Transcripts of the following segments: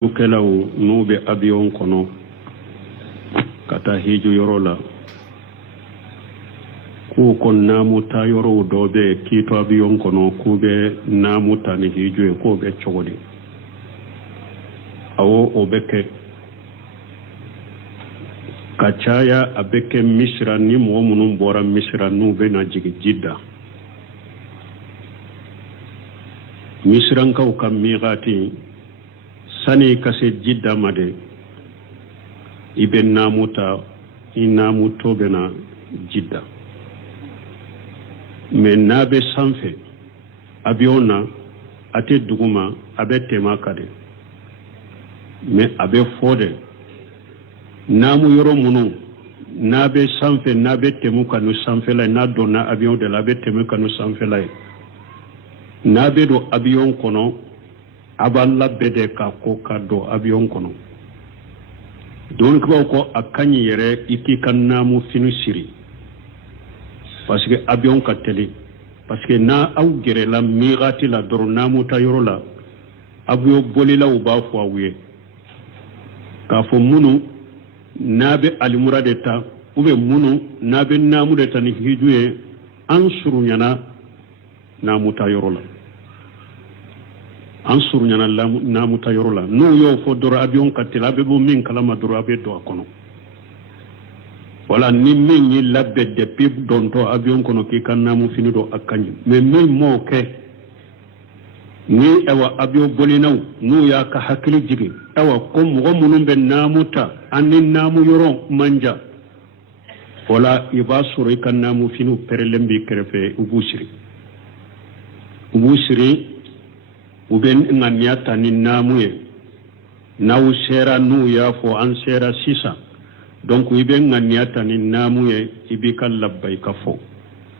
kelaw n'u bɛ avion kɔnɔ ka taa hiju yɔrɔ la k'u ko naamu ta yɔrɔw dɔ bɛ k'i to avion kɔnɔ k'u bɛ naamu ta ni hiju ye k'o bɛ cogo di awɔ o bɛ kɛ ka caya a bɛ kɛ Misira ni mɔgɔ minnu bɔra Misira n'u bɛ na jigin Jidda Misirankaw ka miqati sani ka se Jidda ma de i bɛ naamu ta i naamu to bɛ na Jidda mais n'a bɛ sanfɛ avion na a tɛ duguma a bɛ tɛmɛ a kan de mais a bɛ fɔ de naamu yɔrɔ minnu n'a bɛ sanfɛ n'a bɛ tɛmɛ ka n'o sanfɛla ye n'a donna avion de la a bɛ tɛmɛ ka n'o sanfɛla ye n'a bɛ don avion kɔnɔ a b'a labɛn de k'a ko ka don avion kɔnɔ dɔnnibaw ko a ka ɲi yɛrɛ i k'i ka naamu fini siri parce que avion ka teli parce que n'a aw gɛrɛla miqati la dɔrɔn naamu ta yɔrɔ la avion bolilaw b'a fɔ aw ye k'a fɔ minnu n'a bɛ alimura de ta ou bien minnu n'a bɛ naamu de ta ni hiju ye an surunyana naamu ta yɔrɔ la an surunyana naamu ta yɔrɔ la n'u y'o fɔ dɔrɔn avion ka teli a bɛ bɔ min kalama dɔrɔn a bɛ don a kɔnɔ wala ni min y'i labɛn depuis dɔntɔ avion kɔnɔ k'i ka naamu fini don a ka ɲi mais min m'o kɛ ni awa avion bolinaw n'u y'a ka hakili jigin awa ko mɔgɔ minnu bɛ naamu ta an ni naamu yɔrɔ man jan wala i b'a sɔrɔ i ka naamu finiw pɛrɛlen b'i kɛrɛfɛ u b'u siri u bɛ ŋaniya ta ni naamu ye n'aw sera n'u y'a fɔ an sera sisan donc i bɛ ŋaniya ta ni naamu ye i b'i ka labayika fɔ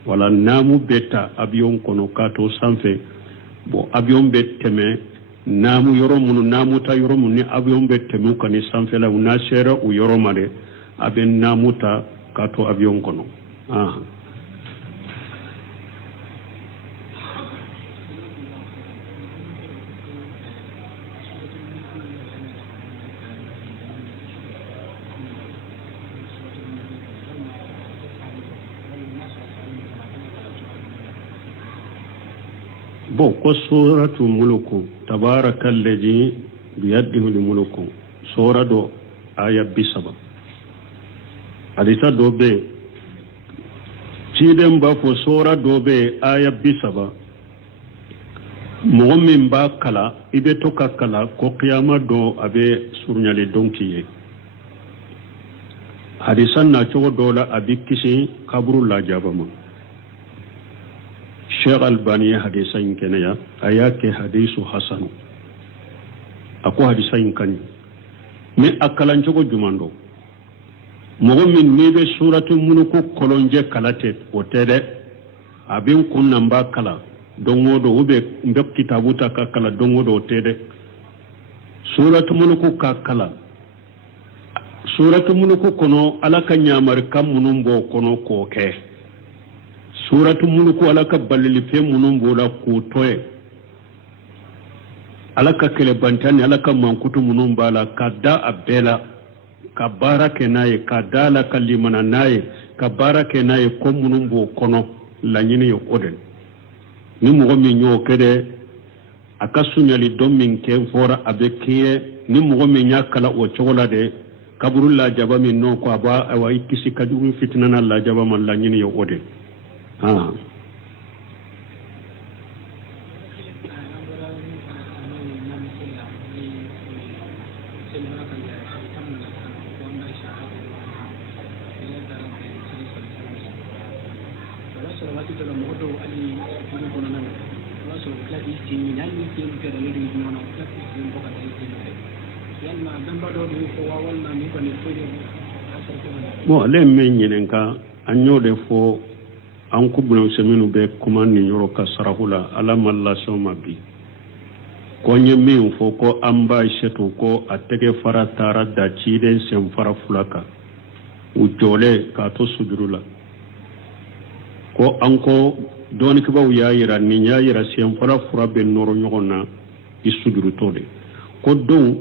wala naamu bɛ ta avion kɔnɔ k'a to sanfɛ bon avion bɛ tɛmɛ naamu yɔrɔ minnu naamu ta yɔrɔ minnu ni avion bɛ tɛmɛ u kan ni sanfɛla u n'a sera u yɔrɔ ma de a bɛ naamu ta k'a to avion kɔnɔ bon ko suratu muluku tabarakallazi biyadihi almuluku sura do aya 70 hadisa do be ciden ba fo sura do be aya 70 mɔgɔ min b'a kala i bɛ to ka kala ko qiyama do a bɛ surunyali donki ye hadisa na cogo dɔ la a bɛ kisi kaburu lajaba ma Sheikh Albani hadisa in kɛnɛya a y'a kɛ hadisu hasanu a ko hadisa in ka ɲi mais a kalan cogo jumɛn don mɔgɔ min n'i bɛ suratu muluku kɔlɔnjɛ kala tɛ o tɛ dɛ a bɛ n kun na n b'a kala don o don ou bien n bɛ kitabu ta ka kala don o don o tɛ dɛ suratu muluku ka kala suratu muluku kɔnɔ ala ka ɲamarika minnu b'o kɔnɔ k'o kɛ suratu muluku ala ka balilifɛn minnu b'o la k'o to ye ala ka kɛlɛbanta ni ala ka mankutu minnu b'a la ka da a bɛɛ la ka baara kɛ n'a ye ka da la ka limana n'a ye ka baara kɛ n'a ye ko minnu b'o kɔnɔ laɲini ye o de ni mɔgɔ min y'o kɛ dɛ a ka suɲali dɔn min kɛ fɔra a bɛ kɛ ye ni mɔgɔ min y'a kala o cogo la dɛ kaburu lajaba min n'o ko a b'a awa i kisi ka jugu fitina na lajaba ma laɲini ye o de bon ale min ɲininka an y'o de fɔ an ko bulonseminu bɛ kuma nin yɔrɔ ka sarahu la ala ma lasɔn ma bi ko n ye min fɔ ko an b'a setu ko a tɛgɛ fara taara da ciden sen fara fula kan u jɔlen k'a to sujuru la ko an ko dɔɔnikibaw y'a yira nin y'a yira sen fara fura bɛ nɔrɔ ɲɔgɔn na i sujurutɔ de ko don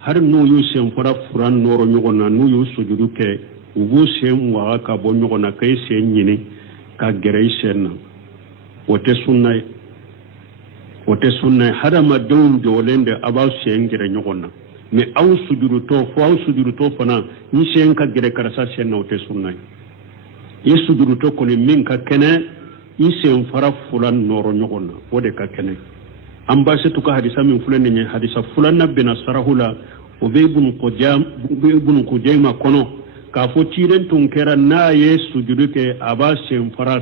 har nu yu sen fara furan noro nyogona nu yu sujudu ke ubu sen wa ka bo nyogona kay sen nyini ka gere sen na wote sunna hada ma dawun jolende aba sen gere nyogona me aw sujudu to fana ni sen ka gere karasa sen na wote sunna yi sujudu to ko ni min ka kene yi sen fara fulan noro nyogona wode ka kene ambase to ka hadisa min fulan ni hadisa fulan na bina sarahula o be ibn qudayma kono ka fo tiren tun kera na ye sujudu ke aba sen fara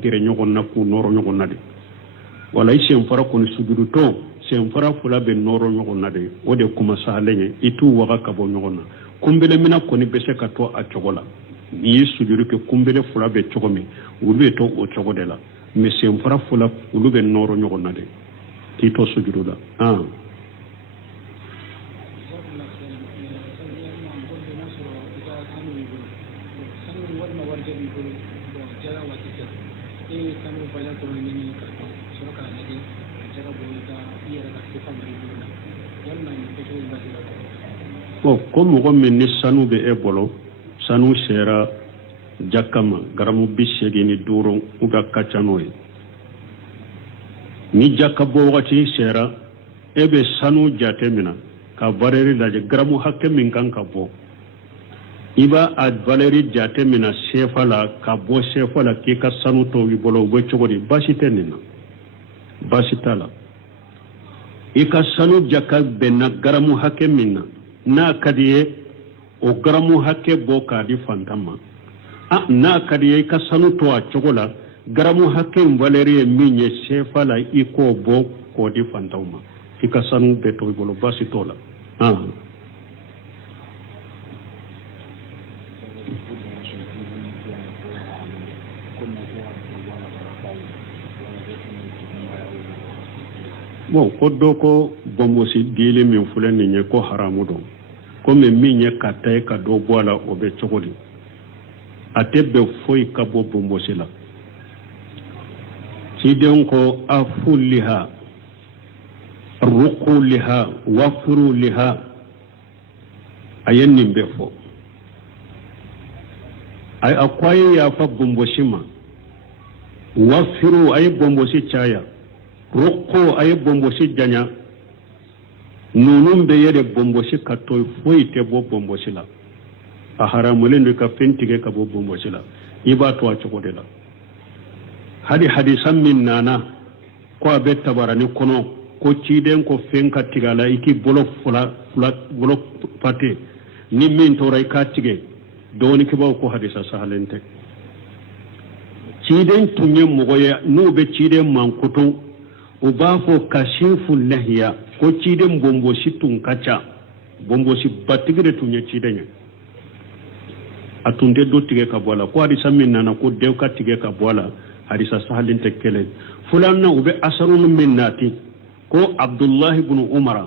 gere nyogona ku noro nyogona de wala sen fara ko ni sujudu to sen fara fula be noro nyogona de wode kuma sahalenye itu waga ka bo nyogona kumbele mina ko ni bese ka to a chogola ni sujudu ke kumbele fula be chogomi ulube to o chogodela me sen fara fula ulube noro nyogona de tito sujudu da ko mogo min ni sanu be e bolo sanu sera jakama garamu bisegi ni duro uga kacanoy ni jakabo wati sera ebe sanu jate mina ka valeri laje garamu hakke min kan ka bo iba ad valeri jate mina sefala ka bo sefala ki ka sanu to wi bolo bo chogodi basitenina basitala ika sanu jaka benna garamu hakke minna na kadiye o garamu hakke bo ka di fantama na kadiye ka sanu to a chogola garamu hakke valeri minye sefala iko bo ko di fantama ika sanu beto bolo basitola bon ko doko bombosi dile min fulani nye ko haramu don ko me minye katay ka do bola obe chogodi atebe foi ka bo bombosi la sidon ko afuliha ruquliha wafruliha ayenni befo ay akwaye ya fa bombosi ma wafru ay bombosi chaya rokko ay bombosi janya nunum be yede bombosi katto foyte bo bombosi la a haramulen ka fentige ka bo bombosi la iba to a chokode la hadisam min nana ko abe tabarani kono ko ciden ko fenka tigala iki bolo fula bolo pate ni min to ray ka tige doni ke baw ko hadisa sahalente ciden tunye mogoya no be ciden mankutu ubafo kashifu lahiya ko ciden bombosi tun kacha bombosi batigire tunye cidenya atunde do tige ka bola ko hadisa min nana ko dew ka tige ka bola hadisa sahalin tekele fulanna ube asarun min nati ko abdullah ibn umar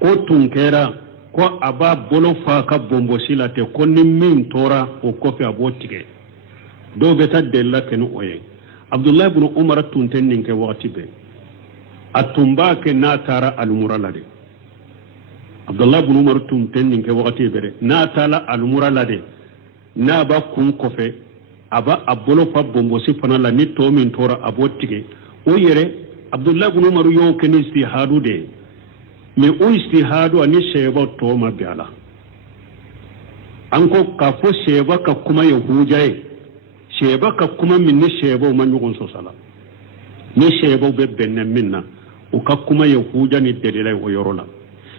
ko tunkera ko aba bolo fa ka bombosi late ko ni min tora o ko fe abotige do beta della ken oye abdullah ibn umar tunten ninke wakati be atumba ke na tara almuralade abdullah ibn umar tunten ninke wakati be na tala almuralade na ba kun kofe aba abolo fa bombosi fana la ni to min tora abotige o yere abdullah ibn umar yo ken istihadu de me o istihadu ani sheba to ma biala anko ka fo sheba ka kuma yahujaye sheba ka kuma min ni sheba man yugon so sala ni sheba be benne minna o ka kuma yahuja ni delila o yorola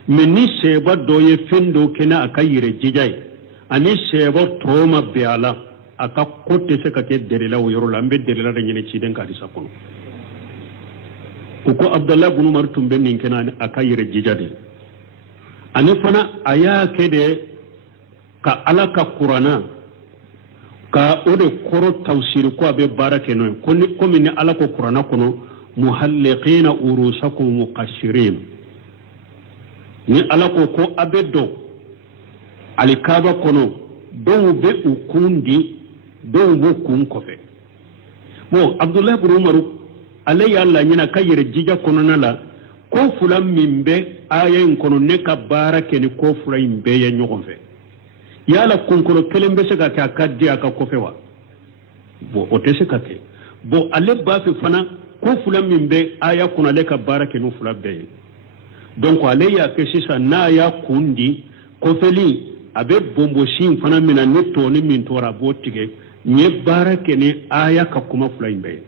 min ni sheba do ye fendo kena akayire jijay ani sheba to ma biala aka kotte se ka ke delila o yorola mbe delila da nyine ciden ka disa kono ko abdullah ibn umar tumbe nin kena akayire jijade ani fana aya kede ka alaka qur'ana ka ode koro tawsir ko be barake no ko min alako qur'ana kono muhalliqina urusakum muqashirin ni alako ko abedo alikaba kono do be ukundi do bo kun kofe mo abdullah ibn umar alayya allah nyina kayire jija kono nala ko fula min be aya in kono ne ka baara kɛ ni ko fula in bɛɛ ye ɲɔgɔn fɛ yala kunkolo kelen bɛ se ka kɛ a ka di a ka kɔfɛ wa bon o tɛ se ka kɛ bon ale b'a fɛ fana ko fula min bɛ aya kɔnɔ ale ka baara kɛ ni fula bɛɛ ye donc ale y'a kɛ sisan n'a y'a kun di kɔfɛli a bɛ bonbosi in fana minɛ ni tɔni min tora a b'o tigɛ n ye baara kɛ ni aya ka kuma fula in bɛɛ ye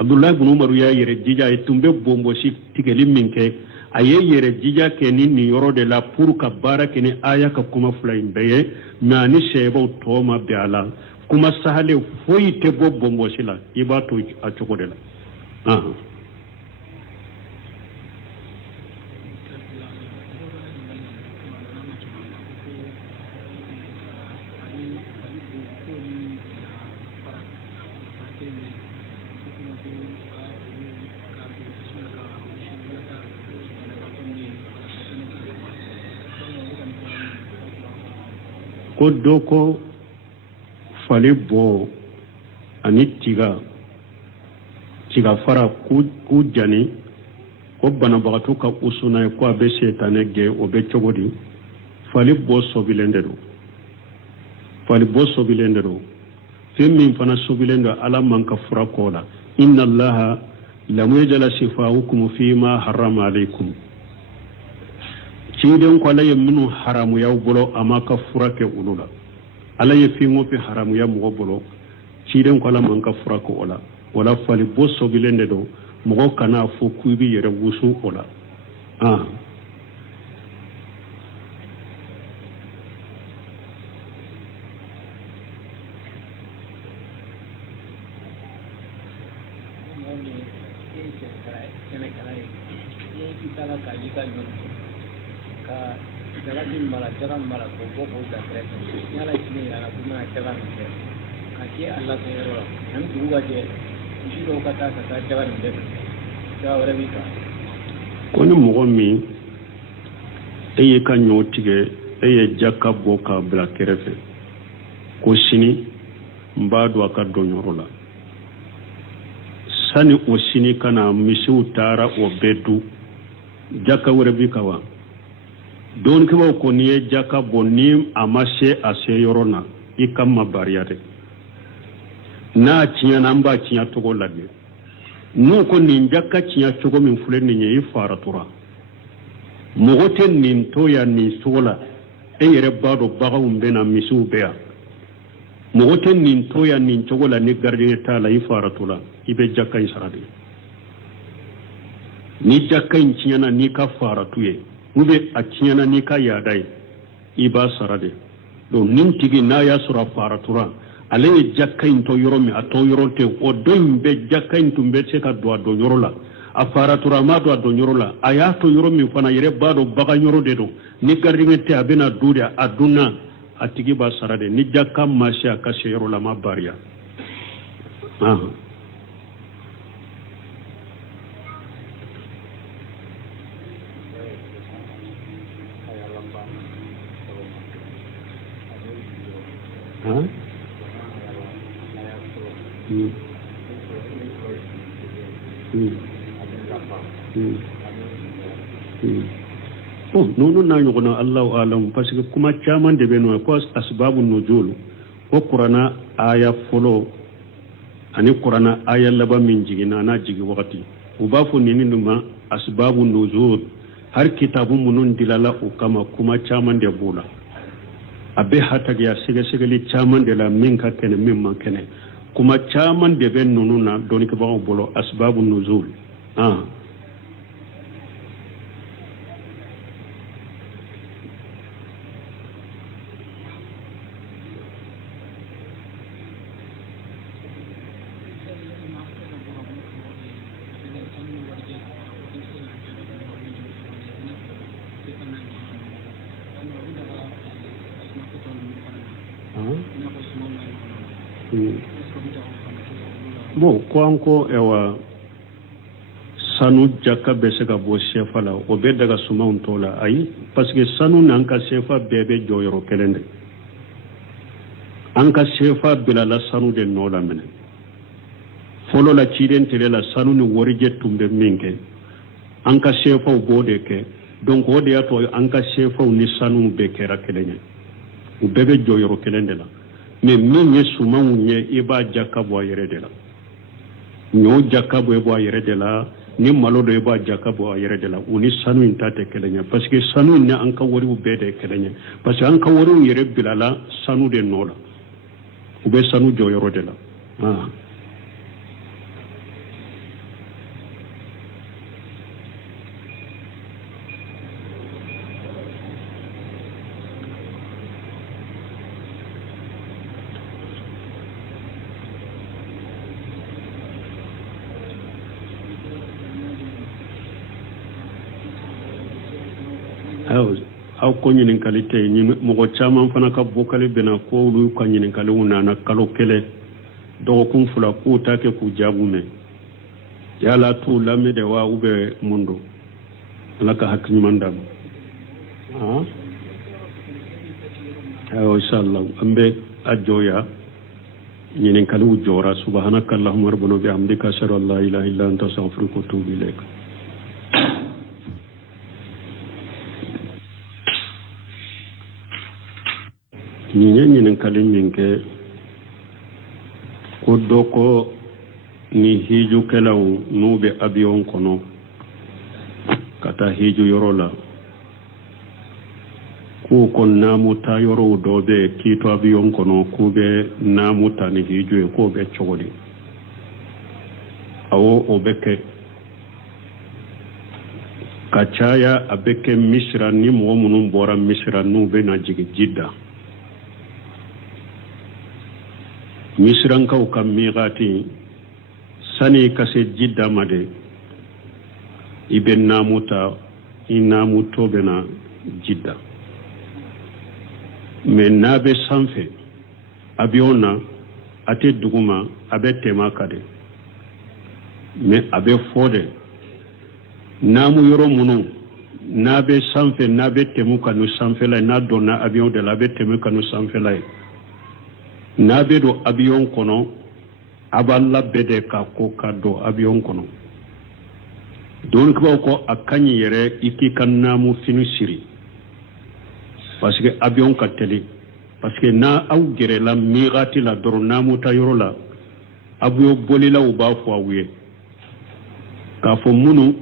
Abdullahi ibn Umar y'a yɛrɛ jija ye tun bɛ bonbosi tigɛli min kɛ a ye yɛrɛ jija kɛ ni nin yɔrɔ de la pour ka baara kɛ ni aya ka kuma fula in bɛɛ ye mais ani sɛbaw tɔ ma bɛn a la kuma sahale foyi tɛ bɔ bonbosi la i b'a to a cogo de la ko dɔ ko fale bɔ ani tiga fara k'u jani ko banabagatɔ ka usuna ye ko a bɛ setanɛ gɛn o bɛ cogo di fale bɔ sɔbilen de don fɛn min fana sɔbilen don ala man ka fura kɔ la inna allaha lam yajala shifaukum fima harrama alaykum ciden ko ala ye minnu haramuyaw bolo a ma ka fura kɛ olu la ala ye fɛn o fɛn haramuya mɔgɔ bolo ciden ko ala man ka fura kɛ o la wala fali bɔ sɔbilen de don mɔgɔ kana fɔ k'u bɛ yɛrɛ wusu o la ko ni mɔgɔ min e ye ka ɲɔ tigɛ e ye jaka bɔ k'a bila kɛrɛfɛ ko sini n b'a don a ka dɔn yɔrɔ la sani o sini kana misiw taara o bɛɛ du jaka wɛrɛ bi ka wa dɔɔnikɛlaw ko n'i ye jaka bɔ ni a ma se a se yɔrɔ na i ka ma bariya dɛ n'a tiɲɛna an b'a tiɲɛ cogo lajɛ n'u ko nin jaka tiɲɛ cogo min filɛ nin ye i faratura mɔgɔ tɛ nin to yan nin cogo la e yɛrɛ b'a dɔn baganw bɛ na misiw bɛ yan mɔgɔ tɛ nin to yan nin cogo la ni gardien t'a la i faratura i bɛ jaka in sara de ni jaka in tiɲɛna n'i ka faratu ye ou bien a tiɲɛna n'i ka yaada ye i b'a sara de donc nin tigi n'a y'a sɔrɔ a faratura ale ye jaka in to yɔrɔ min a tɔ yɔrɔ tɛ o dɔ in bɛ jaka in tun bɛ se ka don a dɔn yɔrɔ la a faratura a ma don a dɔn yɔrɔ la a y'a to yɔrɔ min fana yɛrɛ b'a dɔn bagan yɔrɔ de don ni gardien tɛ a bɛna du de a dunna a tigi b'a sara de ni jaka ma se a ka se yɔrɔ la a ma bariya nunu na ɲɔgɔnna Allahu alam parce que kuma caman de bɛ nɔ ko asbabu nuzul ko Kurana aya fɔlɔ ani Kurana aya laban min jiginna n'a jigi wagati u b'a fɔ nin ma asbabu nuzul har kitabu minnu dilala o kama kuma caman de b'o la a bɛ hatagiya sɛgɛsɛgɛli caman de la min ka kɛnɛ min man kɛnɛ kuma caman de bɛ ninnu na dɔnnikɛbagaw bolo asbabu nuzul bon ko an ko ewa sanu jaka bɛ se ka bɔ sefa la o bɛ daga sumanw tɔ la ayi parce que sanu n'an ka sefa bɛɛ bɛ jɔ yɔrɔ kelen de an ka sefa bilala sanu de nɔ la minɛ fɔlɔ la ciden tele la sanu ni warijɛ tun bɛ min kɛ an ka sefaw b'o de kɛ donc o de y'a to an ka sefaw ni sanu bɛɛ kɛra kelen ye u bɛɛ bɛ jɔ yɔrɔ kelen de la mais min ye sumanw ye i b'a ja ka bɔ a yɛrɛ de la ɲɔ ja ka bɔ i bɔ a yɛrɛ de la ni malo dɔ i b'a ja ka bɔ a yɛrɛ de la u ni sanu in ta tɛ kelen ye parce que sanu in ni an ka wariw bɛɛ de ye kelen ye parce que an ka wariw yɛrɛ bilala sanu de nɔ la u bɛ sanu jɔ yɔrɔ de la aw ko ɲininkali tɛ mɔgɔ caman fana ka bɔkali bɛna ko olu ka ɲininkaliw nana kalo kelen dɔgɔkun fila k'u ta kɛ k'u jaabu mɛn yala t'u lamɛn de wa u bɛ mun don ala ka hakili ɲuman d'a ma ayiwa inshallah an bɛ a jɔya ɲininkaliw jɔra subhanaka allahumma rabbana bihamdika ashhadu an la ilaha illa anta astaghfiruka wa atubu ilayk ɲininkali min kɛ ko dɔ ko ni hijukɛlaw n'u bɛ avion kɔnɔ ka taa hiju yɔrɔ la k'u ko naamu ta yɔrɔw dɔ bɛ k'i to avion kɔnɔ k'u bɛ naamu ta ni hiju ye k'o bɛ cogo di awɔ o bɛ kɛ ka caya a bɛ kɛ misira ni mɔgɔ minnu bɔra misira n'u bɛ na jigin jida misirankaw ka miqati sani ka se jidda ma de i bɛ naamu ta i naamu to bɛ na jidda mais n'a bɛ sanfɛ avion na a tɛ duguma a bɛ tɛmɛ a kan de mais a bɛ fɔ de naamu yɔrɔ minnu n'a bɛ sanfɛ n'a bɛ tɛmɛ ka n'u sanfɛla ye n'a donna avion de la a bɛ tɛmɛ ka n'u sanfɛla ye n'a bɛ don avion kɔnɔ a b'a labɛn de ka ko ka don avion kɔnɔ dɔnnibaw ko a ka ɲi yɛrɛ i k'i ka naamu fini siri parce que avion ka teli parce que n'a aw gɛrɛla miqati la dɔrɔn naamu ta yɔrɔ la avion bolilaw b'a fɔ aw ye k'a fɔ minnu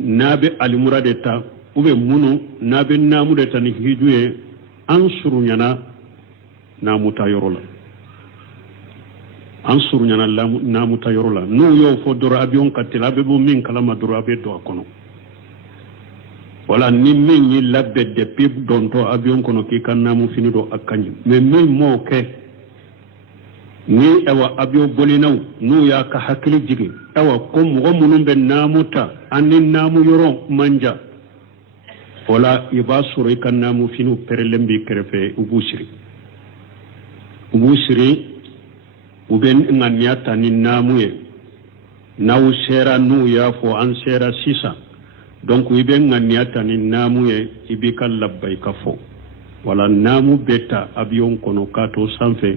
n'a bɛ alimura de ta ou bien minnu n'a bɛ naamu de ta ni hiju ye an surunyana naamu ta yɔrɔ la an surunyana naamu ta yɔrɔ la n'u y'o fɔ dɔrɔn avion ka teli a bɛ bɔ min kalama dɔrɔn a bɛ don a kɔnɔ wala ni min y'i labɛn depuis dɔntɔ avion kɔnɔ k'i ka naamu fini don a ka ɲi mais min m'o kɛ ni awa avion bolinaw n'u y'a ka hakili jigin awa ko mɔgɔ minnu bɛ naamu ta an ni naamu yɔrɔ man jan wala i b'a sɔrɔ i ka naamu finiw pɛrɛlen b'i kɛrɛfɛ u b'u siri u bɛ ŋaniya ta ni naamu ye n'aw sera n'u y'a fɔ an sera sisan donc i bɛ ŋaniya ta ni naamu ye i b'i ka labayika fɔ wala naamu bɛ ta avion kɔnɔ k'a to sanfɛ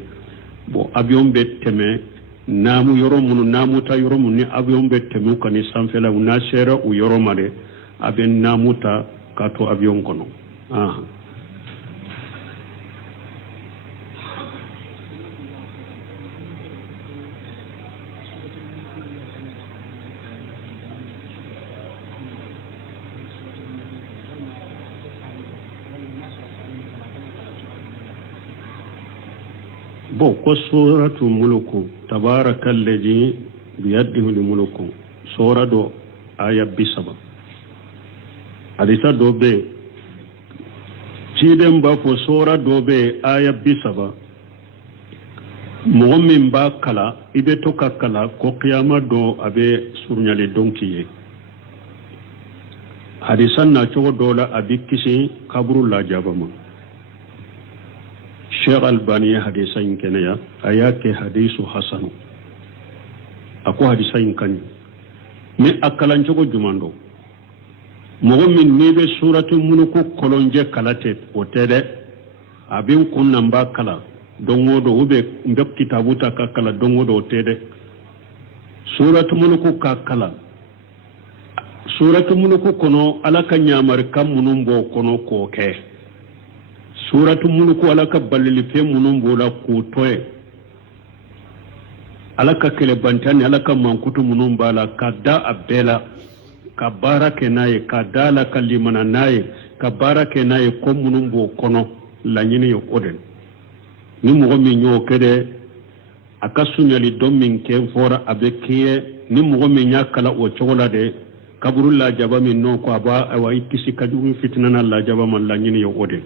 bon avion bɛ tɛmɛ naamu yɔrɔ minnu naamu ta yɔrɔ minnu ni avion bɛ tɛmɛ u kan ni sanfɛla n'a sera u yɔrɔ ma de a bɛ naamu ta k'a to avion kɔnɔ bon ko suratu muluku tabaraka alladhi biyadihi almuluku sura do aya 70 hadisa do be ciden ba fo sura do be aya 70 mɔgɔ min b'a kala i bɛ to ka kala ko qiyama do a bɛ surunyali donki ye hadisa na cogo dɔ la a bɛ kisi kaburu lajaba ma Sheikh Albani hadisa in kɛnɛya a y'a kɛ hadisu hasanu a ko hadisa in kaɲi mais a kalancogo jumɛn don mɔgɔ min n'i bɛ suratu muluku kɔlɔnjɛ kala tɛ o tɛ dɛ a bɛ n kun na n b'a kala don o don ou bien n bɛ kitabu ta ka kala don o don o tɛ dɛ suratu muluku ka kala suratu muluku kono ala ka ñamari kam munum bo kono ko ke suratu muluku ala ka ballili fe munum bo la ku toye ala ka kele bantani ala ka mankutu munum bala ka da abela ka barake naye ka dala ka limana naye ka barake naye ko munum bo kono la ñini yo oden ni mogo mi ñoo kede aka suñali don min ke fora abe kiye ni mogo mi ña kala o cogola de kaburu la jaba min no ko aba awa ikisi kaju fitnana la jaba man la ñini yo oden